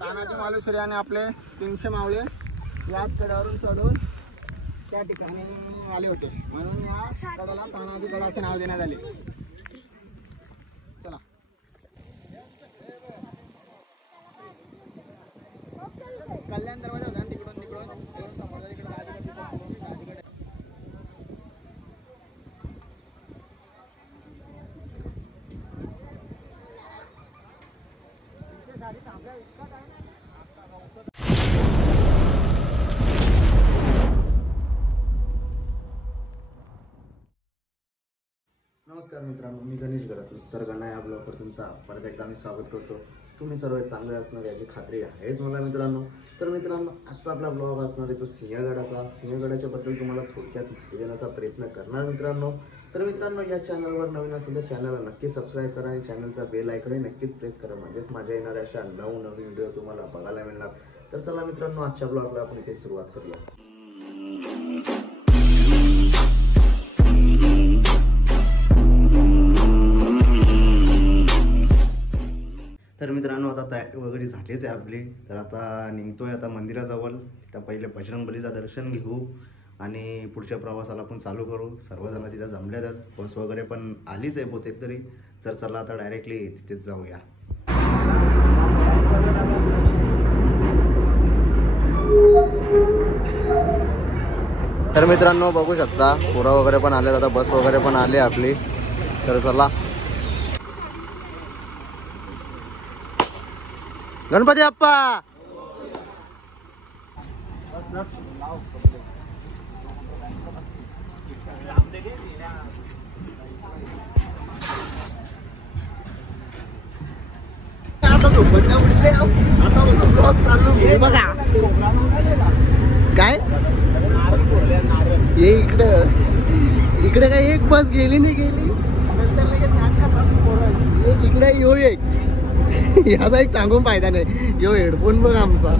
तानाजी मालुसरे आणि आपले 300 मावळे याच गडावरून चढून त्या ठिकाणी आले होते, म्हणून या गडाला तानाजी गड असे नाव देण्यात आले. चला कल्याण दरवाजा होता तिकडून समोर तिकडे राजगड. नमस्कार मित्रांनो, मी गणेश गरात तर गणा या ब्लॉगवर तुमचा परत एकदा मी स्वागत करतो. तुम्ही सर्व चांगले असणार याची खात्री आहेच मला मित्रांनो. तर मित्रांनो, आजचा आपला ब्लॉग असणार आहे तो सिंहगडाच्या बद्दल तुम्हाला थोडक्यात माहिती देण्याचा प्रयत्न करणार मित्रांनो. तर मित्रांनो, या चॅनलवर नवीन असेल तर चॅनलला नक्की सबस्क्राईब करा आणि चॅनलचा बेल आयकॉन नक्कीच प्रेस करा, म्हणजेच माझ्या येणाऱ्या अशा नवनवीन व्हिडिओ तुम्हाला बघायला मिळणार. तर चला मित्रांनो, आजच्या ब्लॉगला आपण इथे सुरुवात करूया. तर मित्रांनो, आता तयारी वगैरे झालीच आहे आपली. तर आता निघतोय आता मंदिराजवळ. तिथं पहिले बजरंगबलीचं दर्शन घेऊ आणि पुढच्या प्रवासाला आपण चालू करू. सर्वजण तिथं जमल्यातच, बस वगैरे पण आलीच आहे बहुतेक तरी. तर चला आता डायरेक्टली तिथेच जाऊया. तर मित्रांनो, बघू शकता पोरं वगैरे पण आले, आता बस वगैरे पण आली आपली. तर चला, गणपती बाप्पा. बघा काय ये इकडे काय एक बस गेली नाही गेली, नंतर लगेच इकडे येऊ एक याचा एक सांगून फायदा नाही. यो हेडफोन बघ आमचा.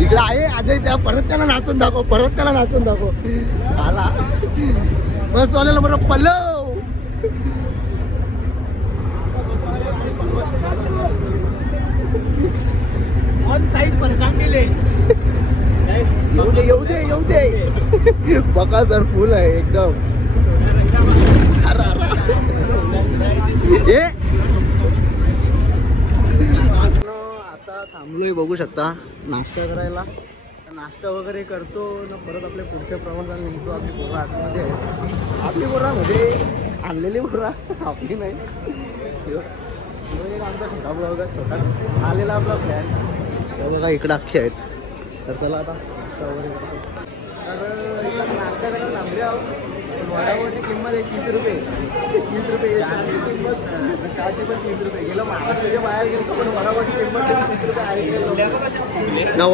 इकडे आहे अजय, त्या परत त्याला नाचून दाखव. आला बसवाल्याला बरं पल्लव. ऑन साईड पर काम केले. येऊ दे बघा सर, फुल आहे एकदम. आता थांबलोय, बघू शकता नाश्ता करायला. नाश्ता वगैरे करतो ना, परत आपल्या पुढच्या प्रवासाला निघतो. आपली पोरं आतमध्ये आहे, आपली पोरं म्हणजे आणलेली पोरं आपली नाही. आमचा छोटा ब्लॉग छोटा आलेला आपला प्लॅन. बघा इकडं अख्खे आहेत. तर चला आता नाश्ता वगैरे करतो. तर इकडं नाश्ता करायला थांबले आहोत. वडापावची किंमत आहे 30 रुपये. चहाची किंमत, चहाची पण 30 रुपये. गेलं महाराष्ट्राच्या बाहेर गेलो पण वडापावची किंमत 30 रुपये आहे ना.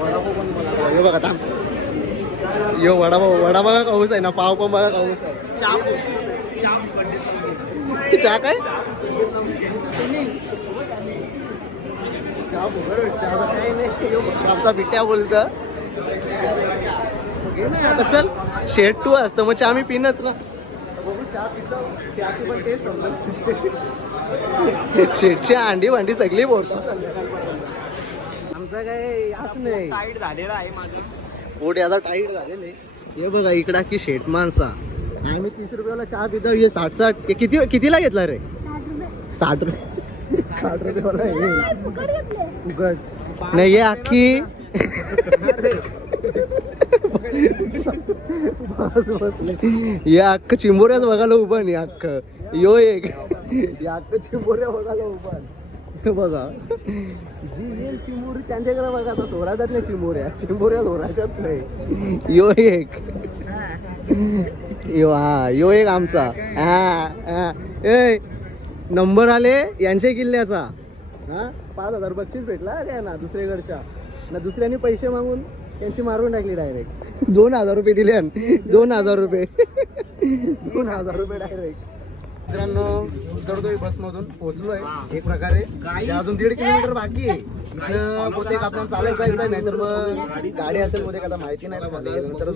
वडापाव पण मला बघा थांब. यो वडा बघा काऊस आहे ना, पाव पण बघा काऊस आहे. चहा काय आमचा बिट्या बोलत. आता चल शेट टू असतं मग चहा मी पिनच ना. शेटची अंडी भांडी सगळी बोलतात. आमचा काय याच नाही, टाईट झालेला आहे माझं पोट, याचा टाईट झालेलं आहे. हे बघा इकडा की शेट माणसा. आम्ही 30 रुपयाला चहा पितो, हे 60 कितीला घेतला रे? 60 रुपये. 60 रुपये उघड नाही ये अख्खी. हे अख्ख चिंबोऱ्याच बघायला उभा नाही. अख्ख यो एक अख्ख चिंबोऱ्या बघायला उभा. बघा जी येईल चिंबोरी त्यांच्याकडे बघा. आता सोराच्यात नाही चिंबोऱ्या सोराच्यात नाही. यो एक यो एक आमचा. ए नंबर आले यांच्या किल्ल्याचा. हा 5,000 बक्षीस भेटला अरे ना दुसरीकडच्या ना. दुसऱ्यांनी पैसे मागून त्यांची मारून टाकली डायरेक्ट. 2,000 रुपये दिले. 2,000 रुपये 2,000 रुपये डायरेक्ट. मित्रांनो उतरतोय बसमधून, पोहोचलोय एक प्रकारे. अजून 1.5 किलोमीटर बाकी आहे. इथं बहुतेक आपल्याला चालत जायचं नाही तर मग गाडी असेल बहुतेक, आता माहिती नाही. नंतर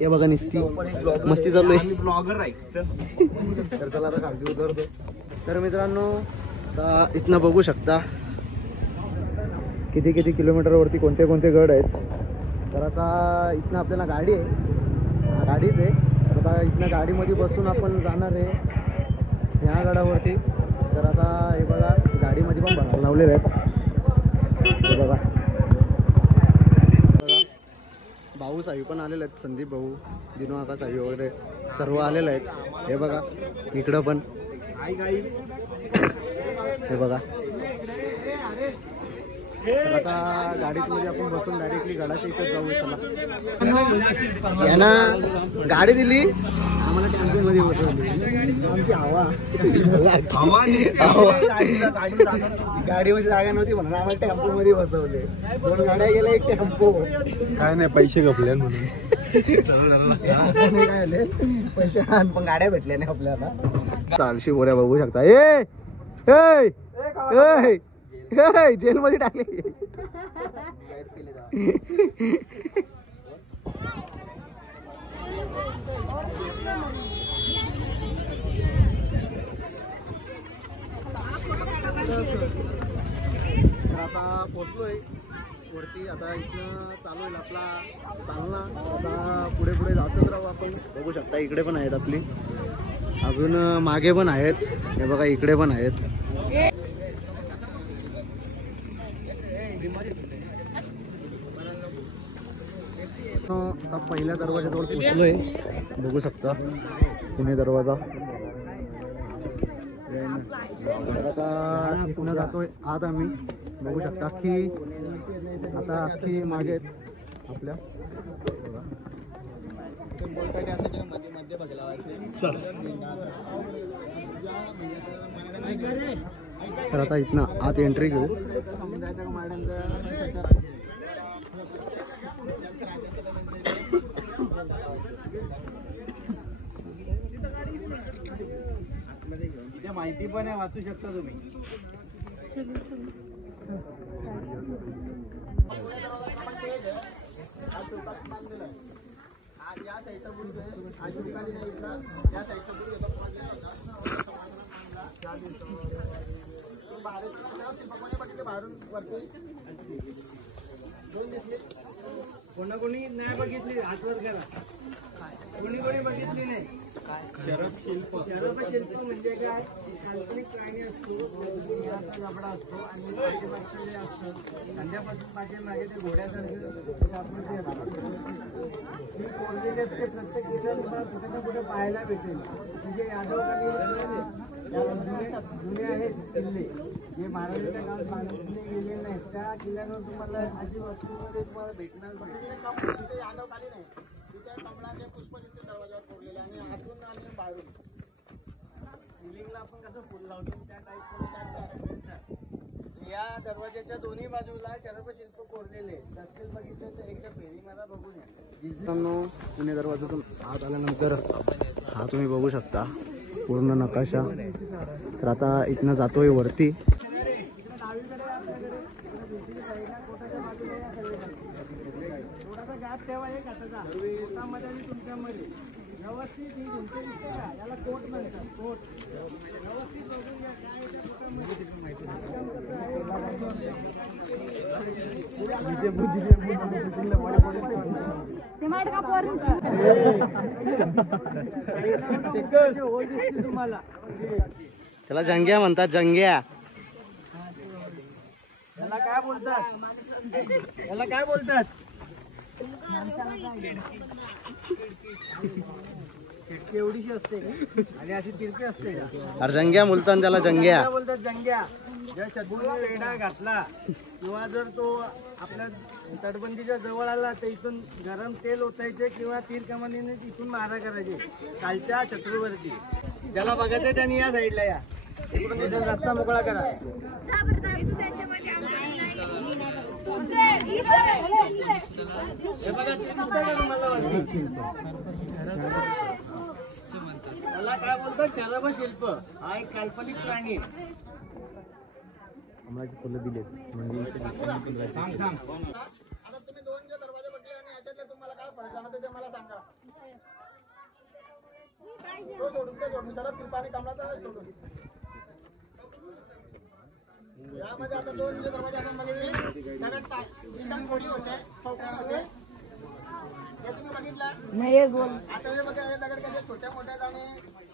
हे बघा निस्ती मस्ती चालू आहे. तर चला आता खाली उतरतो. तर मित्रांनो आता इथनं बघू शकता किती किती किलोमीटरवरती कोणते कोणते गड आहेत. तर आता इथनं आपल्याला गाडी आहे, गाडीच आहे. तर आता इथनं गाडीमध्ये बसून आपण जाणार आहे सिंहगडावरती. तर आता हे बघा गाडीमध्ये पण भरायला लावलेले आहेत. हे बघा भाऊ साहेब पण आलेले आहेत, संदीप भाऊ, दिनू आका साहेब वगैरे सर्व आलेले आहेत. हे बघा इकडं पण हे बघा. तर आता गाडीमध्ये आपण बसून डायरेक्टली गडाच्या इथे जाऊ. चला यांना गाडी दिली आम्हाला, टेम्पोमध्ये बसवली. आमची गाडीमध्ये जागा नव्हती म्हणून आम्हाला टेम्पोमध्ये बसवले. 2 गाड्या गेल्या, एक टेम्पो. काय नाही पैसे गपले म्हणून काय आले पैसे आण, पण गाड्या भेटल्या नाही आपल्याला. चालशी बोऱ्या बघू शकता. जेलमध्ये टाकले. तर आता पोचलोय वरती. आता इथनं चालू होईल आपला चालना. आता पुढे पुढे जातच राहू आपण. बघू शकता इकडे पण आहेत आपली, अजून मागे पण आहेत. हे बघा इकडे पण आहेत. आता पहिल्या दरवाजाजवळ पोचलोय. बघू शकता पुणे दरवाजा. आता पुन्हा जातोय आत आम्ही. बघू शकता अख्खी आता अख्खी मागे आहेत आपल्या. तर आता इथनं आत एंट्री घेऊ. माहिती पण आहे, वाचू शकता तुम्ही. कोणी नाही बघितली, हातवर करा. कोणी बघितली नाही. शरभ शिल्प म्हणजे काय, काल्पनिक प्राणी असतो, कपडा असतो आणि पाठीमागचं असतं, खांद्यापासून पाठीमागे ते घोड्यासारखं प्रत्येक तुम्हाला कुठे ना कुठे पाहायला भेटेल. म्हणजे यादवकाली जुने आहेत किल्ले, जे महाराजांच्या काळात बांधले गेले नाहीत, त्या किल्ल्यांवर तुम्हाला अशी वस्तूमध्ये तुम्हाला भेटणार नाही. यादवकाली नाही, तिथे कमळाचे पुष्प तिथे दरवाजावर फोडलेले आणि आतून आणि बाहेरून बिल्डिंगला आपण कसं फुल लावतो त्या टाईप या दरवाजाच्या दोन्ही बाजूला शरभशिल्प कोरलेले. दर्शन बघितलं तर एकदा फेरी मला बघून या. पुणे दरवाजातून आत आल्यानंतर हा तुम्ही बघू शकता पूर्ण नकाशा. तर आता इथनं जातोय वरती. थोडासा गॅप ठेवा एक हाताचा कोटामध्ये आणि तुमच्यामध्ये व्यवस्थित. ही तुमचे दिसते का, याला कोट म्हणतात. कोट व्यवस्थित बघून घ्या काय आहे त्या कोटामध्ये. तुम्हाला त्याला जंग्या म्हणतात, जंग्या. याला काय बोलतात, याला काय बोलतात? खिडकी एवढीशी असते आणि अशी तिरकी असते का? अरे जंग्या बोलतात त्याला, जंग्या बोलतात. जंग्या जर शत्रूने रेडा घातला किंवा जर तो आपल्या तटबंदीच्या जवळ आला तर इथून गरम तेल ओतायचे किंवा तीर कमानीने इथून मारा करायचे कालच्या शत्रूवरती. ज्याला बघायचं त्यांनी या साईडला या, इकडून रस्ता मोकळा करा. हे बघा तुम्हाला काय बोलतात? बोलतात शरभ शिल्प. हा एक काल्पनिक प्राणी आहे. आम्हाला फुलं दिली म्हणजे आता तुम्ही दोन जे दरवाजे बघले आणि याच्यातले तुम्हाला काय फरक जाणवतो ते मला सांगा. तो सोडून ते सोडून शरभ शिल्प आणि कमळाचा सोडून यामध्ये आता दोन जे दरवाजे आपण बघितले त्याच्यात थोडी होते चौकान होते हे तुम्ही बघितलं नाही. आता हे बघा हे दगड कसे छोट्या मोठ्या आणि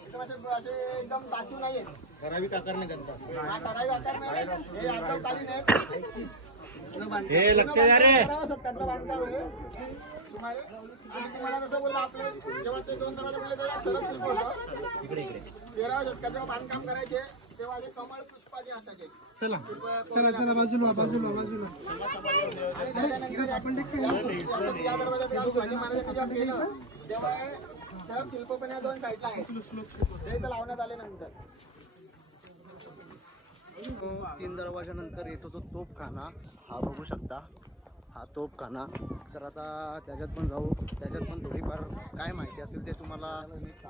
एकदम असे एकदम तासू नाहीये. ठराविक आकार नाही त्यांचा. हा ठराविक आकार नाही. हे एकदम ताली नाही. हे लक्ष्य रे त्यांचा बांधकाम आहे. तुम्हाला कसं बोललं आपले जेव्हा ते दोन दरवाजे बोलले तेव्हा सरळ शिल्प होतं. 13व्या शतकात जेव्हा बांधकाम करायचे तेव्हा हे कमळ पुष्पाचे असायचे. चला बाजूला आणि त्याच्यानंतर आपण या दरवाजात गाव शिवाजी महाराजांनी जेव्हा केलं तेव्हा सरळ शिल्प पण या दोन साईडला आहे ते इथं लावण्यात आले नंतर. 3 दरवाजानंतर येतो तो तोफखाना. हा बघू शकता, हा तोफखाना. तर आता त्याच्यात पण जाऊ. त्याच्यात पण थोडीफार काय माहिती असेल ते तुम्हाला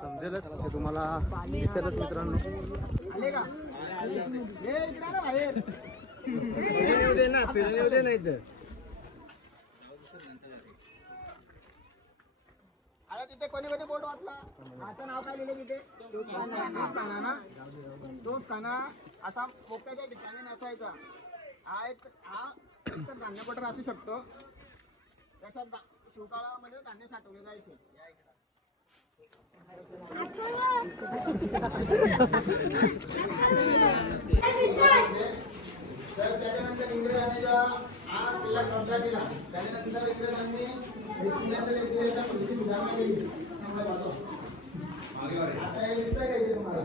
समजेलच, ते तुम्हाला दिसेलच मित्रांनो. आले का हे इकडे ना बाहेर फिरून दे ना, फिरून येऊ दे. नाही तर आता तिथे कोणी कोणी बोर्ड वाचला. आता नाव काय लिहिलं तिथे तोफखाना ना. तोफखाना असा मोक्याच्या ठिकाणी नसायचा. हा एक धान्य कोटर असू शकतो. त्याच्यात शिवकाळामध्ये धान्य साठवले जायचे. तर त्याच्यानंतर इंग्रजांनी जेव्हा हा किल्ला कब्जा केला त्यानंतर इंग्रजांनी किल्ल्याच्या थोडीशी सुधारणा केली. आता हे दिसतंय का इथे तुम्हाला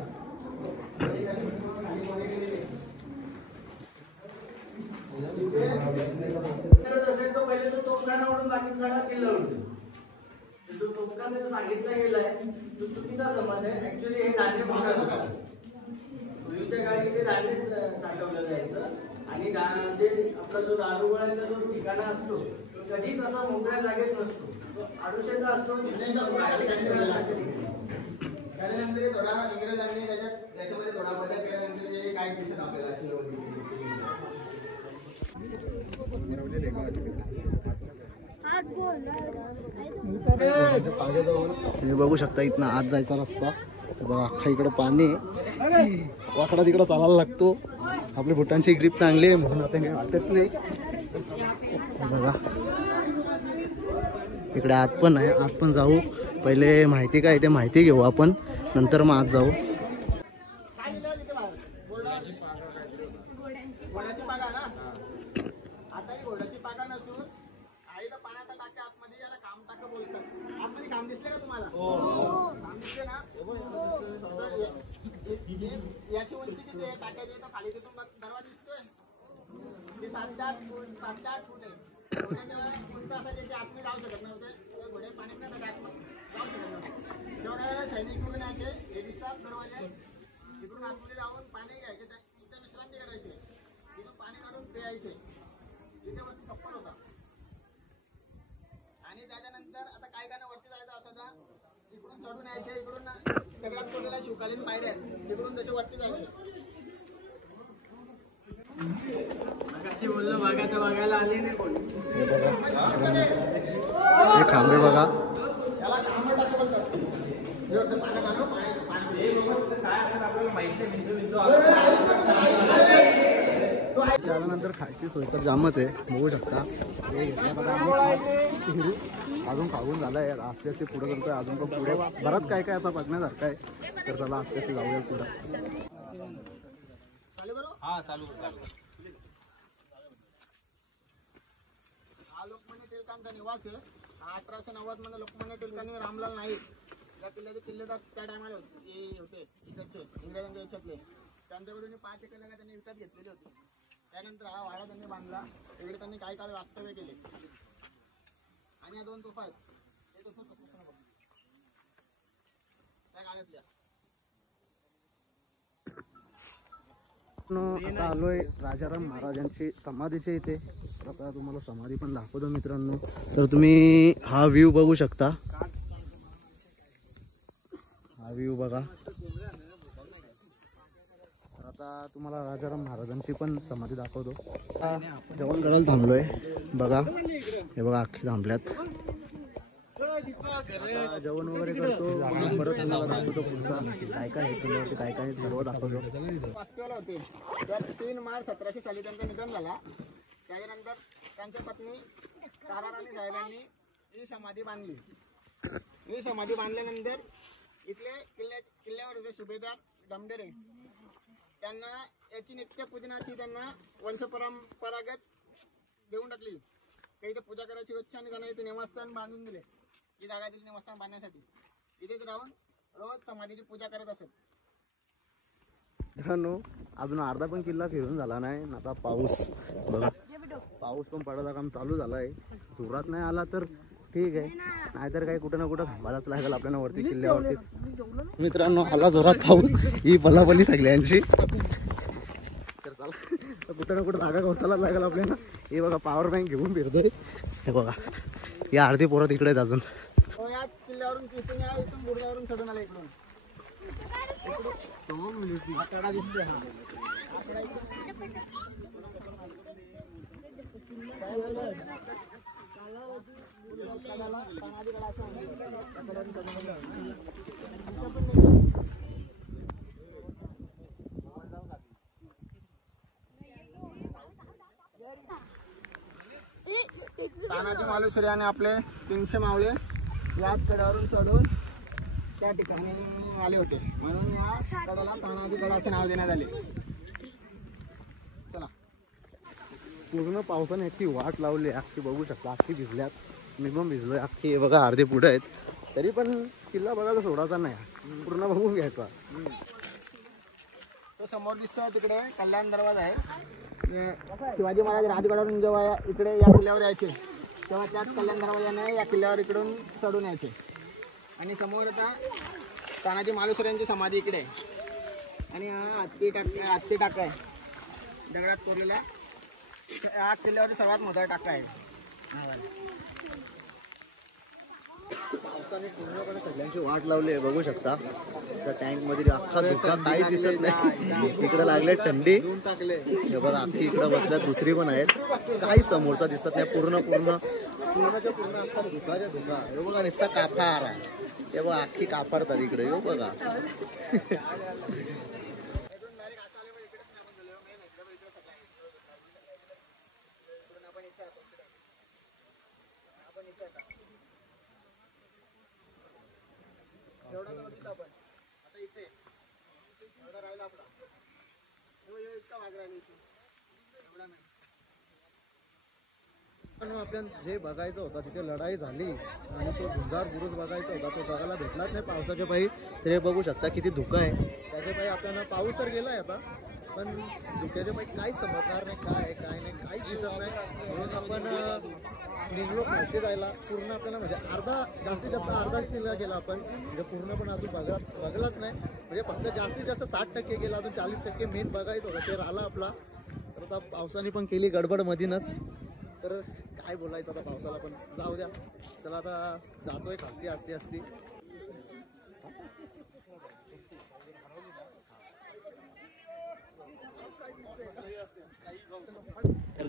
असेल तो पहिले तो तोफखानावरून बाकी सगळा किल्ला होतो. जो तोफखाना सांगितला गेलाय तो चुकीचा समज आहे. ऍक्च्युली हे धान्य भंडार पूर्वीच्या काळी ते धान्य साठवलं जायचं आणि जे आपला जो दारुगोळ्याचा जो ठिकाणा असतो तो कधीच असा मोकळ्या जागेत नसतो. तो आडुशाचा असतो. त्याच्यानंतर थोडा इंग्रजांनी याच्यामध्ये थोडा बदल केल्यानंतर जे काय दिसत आपल्याला तुम्ही बघू शकता इथनं आत जायचा रस्ता बघा. अख्खा इकडं पाणी वाकडा तिकडं चालायला लागतो. आपल्या बुटांची ग्रीप चांगली आहे म्हणून आता काही वाटत नाही. बघा इकडे आत पण आहे, आत पण जाऊ. पहिले माहिती काय ते माहिती घेऊ आपण, नंतर मग आत जाऊ. याची उंची किती आहे टाक्याची तर खाली तिथून दरवाजा दिसतोय ते 7-8 फूट आहे. उंच असायचे ते आतमध्ये जाऊ शकत नव्हते. घोडे पाण्यात जाऊ शकत नव्हते. तेवढ्या सैनिक म्हणून यायचे हे दिसतात दरवाजे तिकडून आतमध्ये जाऊन पाणी घ्यायचे. तिथे विश्रांती करायचे. तिथून पाणी काढून प्यायचे. तिथे वरती कप्पल होता. आणि त्याच्यानंतर आता काय काय वरती जायचं असायचा. इकडून चढून यायचे. इकडून सगळ्यात मोठ्याला शिवकालीन पायऱ्या तिकडून त्याच्या वरती जायचे. बोललो बघा बघायला आले नाही कोणी. हे खांबे बघा. त्याला खांबे टाकू बोलतात. त्यानंतर खायची सोय तर जामच आहे बघू शकता. हे अजून खाऊन झालंय. आस्ते आस्ते पुढे करतोय. अजून पण पुढे बराच काय काय असा बघण्यासारखं आहे. तर चला आस्ते आस्ते जाऊया पुढं. हा लोकमान्य टिळकांचा निवास आहे. 1890 मध्ये लोकमान्य टिळकांनी रामलाल नाईक या किल्ल्याचे किल्लेदार त्या टायमाला होते इकडचे इंग्रजांच्या देशातले. त्यांच्याकडून 5 एकर जागा त्यांनी विकत घेतलेली होती. त्यानंतर हा वाडा त्यांनी बांधला. इकडे त्यांनी काही काळ वास्तव्य केले. आणि या 2 तोफा आहेत. हे तोफा त्या काळातल्या. आता आलोय राजाराम महाराजांची समाधीच्या इथे. आता तुम्हाला समाधी पण दाखवतो मित्रांनो. तर तुम्ही हा व्ह्यू बघू शकता. हा व्ह्यू बघा. आता तुम्हाला राजाराम महाराजांची पण समाधी दाखवतो. जेवण करायला थांबलोय बघा, हे बघा अख्खे थांबल्यात. आता जेवण वगैरे करतो, परत तुम्हाला दाखवतो पुढचा काय काय आहे, काय काय सर्व दाखवतो. वास्तव्याला होते. त्यात 3 मार्च 1700 साली त्यांचं निधन झाला. त्याच्यानंतर त्यांच्या पत्नी ताराराणी साहेबांनी ही समाधी बांधली. ही समाधी बांधल्यानंतर इथले किल्ल्यावर जे सुभेदार दमडेरे त्यांना याची नित्यपूजनाची त्यांना वंशपरंपरागत देऊन टाकली. काही इथे पूजा करायची रोजच्या आणि त्यांना इथे निवासस्थान बांधून दिले. ही जागा दिली निवासस्थान बांधण्यासाठी. इथेच राहून रोज समाधीची पूजा करत असत. मित्रांनो अजून अर्धा पण किल्ला फिरून झाला नाही. आता पाऊस बघा, पाऊस पण पडायचं काम चालू झाला आहे. जोरात नाही आला तर ठीक आहे, नाहीतर काही कुठं ना कुठं थांबायलाच लागेल आपल्याला वरती किल्ल्यावरतीच. मित्रांनो आला जोरात पाऊस, ही पलापली सगळ्यांची. तर चला कुठं ना कुठं धागा घोसायला लागेल आपल्याला. हे बघा पॉवर बँक घेऊन फिरतोय. हे बघा या अर्धी पोरं तिकडे आहेत अजून. या किल्ल्यावरून इथून या इथून बुर्जावरून चढून आला इकडून. आकडा दिसतोय हा. तानाजी मालुसरे आणि आपले 300 मावळे याच कड्यावरून चढून त्या ठिकाणी आले होते, म्हणून या कड्याला तानाजी गड असे नाव देण्यात आले. चला पूर्ण पावसाने अख्खी वाट लावली, अख्खी बघू शकता, अख्खी भिजल्यात. मी पण भिजलोय अख्खी. हे बघा अर्धे पुढे आहेत, तरी पण किल्ला बघायला सोडायचा नाही, पूर्ण बघून घ्यायचा. तो समोर दिसतोय तिकडे कल्याण दरवाजा आहे. शिवाजी महाराज राजगडावरून जेव्हा इकडे या किल्ल्यावर यायचे तेव्हा त्याच कल्याण दरवाजाने या किल्ल्यावर इकडून चढून यायचे. आणि समोर आता तानाजी मालुसरे यांची समाधी इकडे आहे. आणि हा हत्ती टाका आहे दगडात कोरलेला. हा किल्ल्यावर सर्वात मोठा टाका आहे. पावसाने पूर्णपणे सगळ्यांची वाट लावली आहे, बघू शकता. त्या टँक मध्ये अख्खा धुका काहीच दिसत नाही. इकडे लागले थंडी, हे बघा अख्खी इकडे बसल्या, दुसरी पण आहेत, काही समोरचा दिसत नाही. पूर्णच्या पूर्ण अख्खा धुकाच्या धुका. हे बघा नुसता काफार आहे, हे बघा अख्खी काफारतात इकडे. हे बघा आपल्याला जे बघायचं होतं तिथे लढाई झाली आणि तो झुंजार बुरुज बघायचा होता, तो बघायला भेटलाच नाही पावसाच्या पायी. तर हे बघू शकता किती धुका आहे. त्याच्या पायी आपल्याला पाऊस तर गेलाय आता, पण धुक्याच्या पायी काहीच समजणार नाही, काय आहे काय नाही, काहीच दिसत नाही. म्हणून आपण निघलो खालते जायला. पूर्ण आपल्याला म्हणजे जास्तीत जास्त अर्धा किल्ला गेला आपण, म्हणजे पूर्ण पण अजून बघलाच नाही. म्हणजे फक्त जास्तीत जास्त 60% गेला, अजून 40% मेन बघायचं होतं ते राहिला आपला. तर आता पावसाने पण केली गडबड मधीनच. तर काय बोलायचं आता पावसाला, पण जाऊ द्या. चला आता जातोय खालती असती.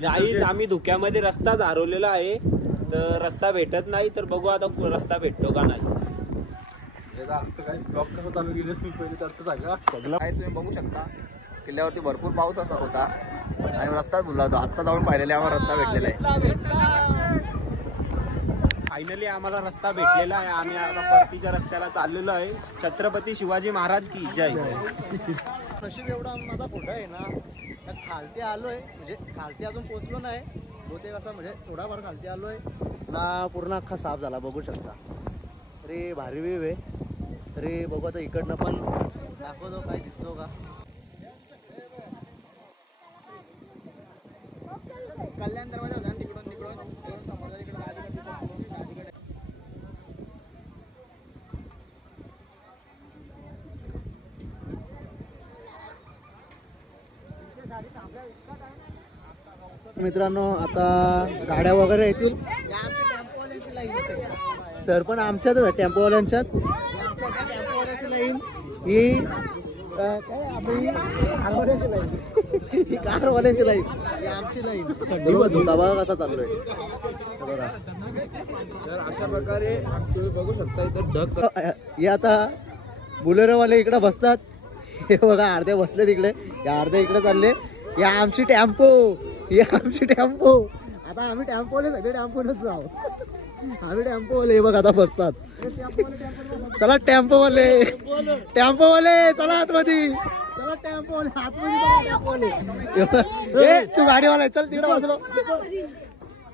गाईज आम्ही धुक्यामध्ये रस्ताच हरवलेला आहे, तर रस्ता भेटत नाही. तर बघू आता रस्ता भेटतो का नाही. तुम्ही बघू शकता किल्ल्यावरती भरपूर पाऊस असा होता आणि रस्ताच भुलला होता. आत्ता जाऊन पाहिलेला आम्हाला रस्ता भेटलेला आहे. फायनली आम्हाला रस्ता भेटलेला आहे. आम्ही आता परतीच्या रस्त्याला चाललेलो आहे. छत्रपती शिवाजी महाराज की जय. नशीब एवढा माझा फोटो आहे ना, खालती आलोय, म्हणजे खालती अजून पोहोचलो नाही बहुतेक, असं म्हणजे थोडाफार खालती आलोय ना. पूर्ण अख्खा साफ झाला बघू शकता. तरी भारी व्ह्यू आहे. तरी बघू आता इकडनं पण दाखवतो काय दिसतो का. कल्याण दरवाजा होता तिकडून समोरच्या तिकडे राजगड. मित्रांनो आता गाड्या वगैरे येतील. सर पण आमच्याच टेम्पोवाल्यांच्याच. टेम्पोवाल्याची लाईन ही ही कारवाल्यांची लाईन, ही आमची लाईन. धोका बघा कसा चालू आहे. तर अशा प्रकारे तुम्ही बघू शकता इथं ढग हे आता बुलेरोवाले इकडे बसतात. हे बघा अर्धे बसले तिकडे, या अर्धे इकडे चालले. या आमची टेम्पो, ही आमची टेम्पो. आता आम्ही टेम्पोले सगळे टेम्पोनच जाऊ. आम्ही टेम्पोवाले हे बघ आता बसतात. चला टेम्पोवाले, टेम्पोवाले चला आतमध्ये, चला टेम्पोवाले आतमध्ये. ए तू गाडीवाला आहे, चल तिकडे बाजूला.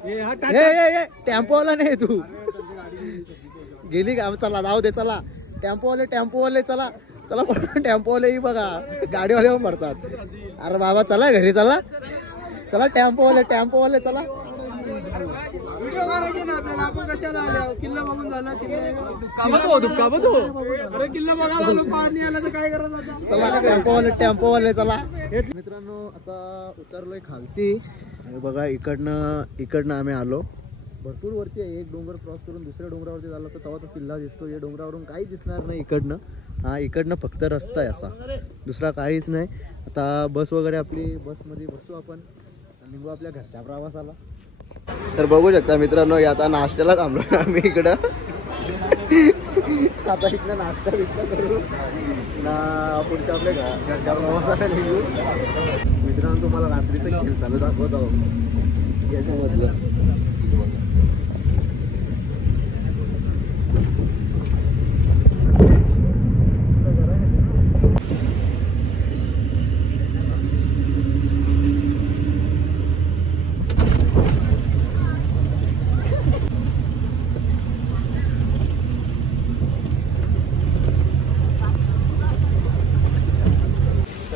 ए टेम्पोवाला नाही तू, गेली का? चला जाऊ दे. चला टेम्पोवाले, टेम्पोवाले चला चला. टेम्पोवाले बघा गाडीवाले पण भरतात. अरे बाबा चला घरी, चला चला. टेम्पोवाले, टेम्पोवाले चला. व्हिडिओ करायचे ना आपल्याला. आपण कशाला आलो? किल्ला बघून झाला. किल्ला बघायला आलो, पाणी आलं तर काय करायचं आता? चला टेम्पोवाले, टेम्पोवाले चला. मित्रांनो आता उतरलोय खालती. हे बघा इकडनं आम्ही आलो. भरपूर वरती आहे. एक डोंगर क्रॉस करून दुसऱ्या डोंगरावरती झाला तर तेव्हा तो किल्ला दिसतो. या डोंगरावरून काही दिसणार नाही इकडनं. हा इकडनं फक्त रस्ता आहे असा, दुसरा काहीच नाही. आता बस वगैरे आपली बसमध्ये बसू आपण, निघू आपल्या घरच्या प्रवासाला. तर बघू शकता मित्रांनो, आता नाश्त्याला थांबलो आम्ही इकडं. आता इकडं नाश्ता बिस्ता करू ना पुढच्या आपल्या घरच्या प्रवासाला निघू. मित्रांनो तुम्हाला रात्रीचं खेळ चालू दाखवत आहोत याच्यामधलं.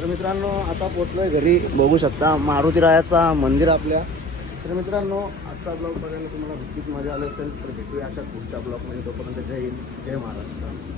मित्रांनो आता पोचलोय घरी. बघू शकता मारुतीरायाचा मंदिर आपल्या. तर मित्रांनो आजचा ब्लॉग बघायला तुम्हाला नक्कीच मजा आली असेल. तर भेटूया अशा पुढच्या ब्लॉगमध्ये. तोपर्यंत जय हिंद, जय महाराष्ट्र.